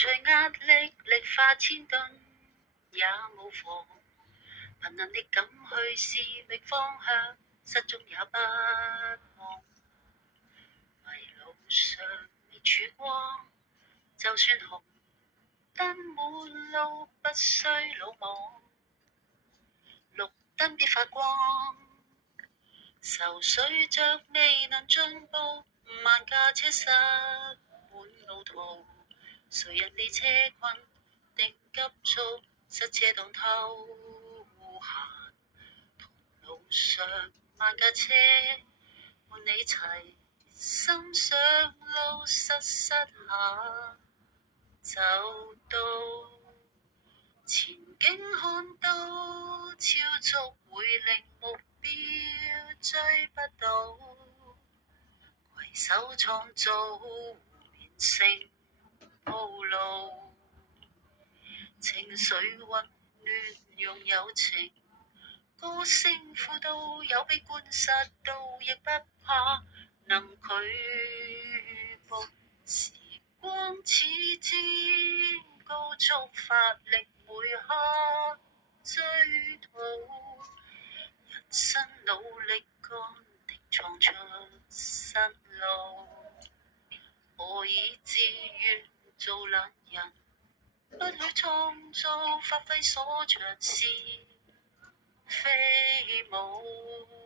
除壓力，力化千噸也無妨。憑能力敢去試覓方向，失蹤也不慌。迷路上未曙光，就算紅燈滿路，不需魯莽。綠燈必發光，愁緒着未能進步，萬架車塞滿路途。誰人被車困定急躁，塞車當偷閒。同路上萬架車伴你齊心上路，失下走到前景看到，超速會令目標追不到。攜手創造連成鋪路，情緒混亂用友情，歌聲輔導有悲觀殺到，亦不怕能拒步。時光似箭，高速發力每刻追討。人生努力幹，定創出新路。何以自願做懶人？不去創造，發揮所長是飛舞。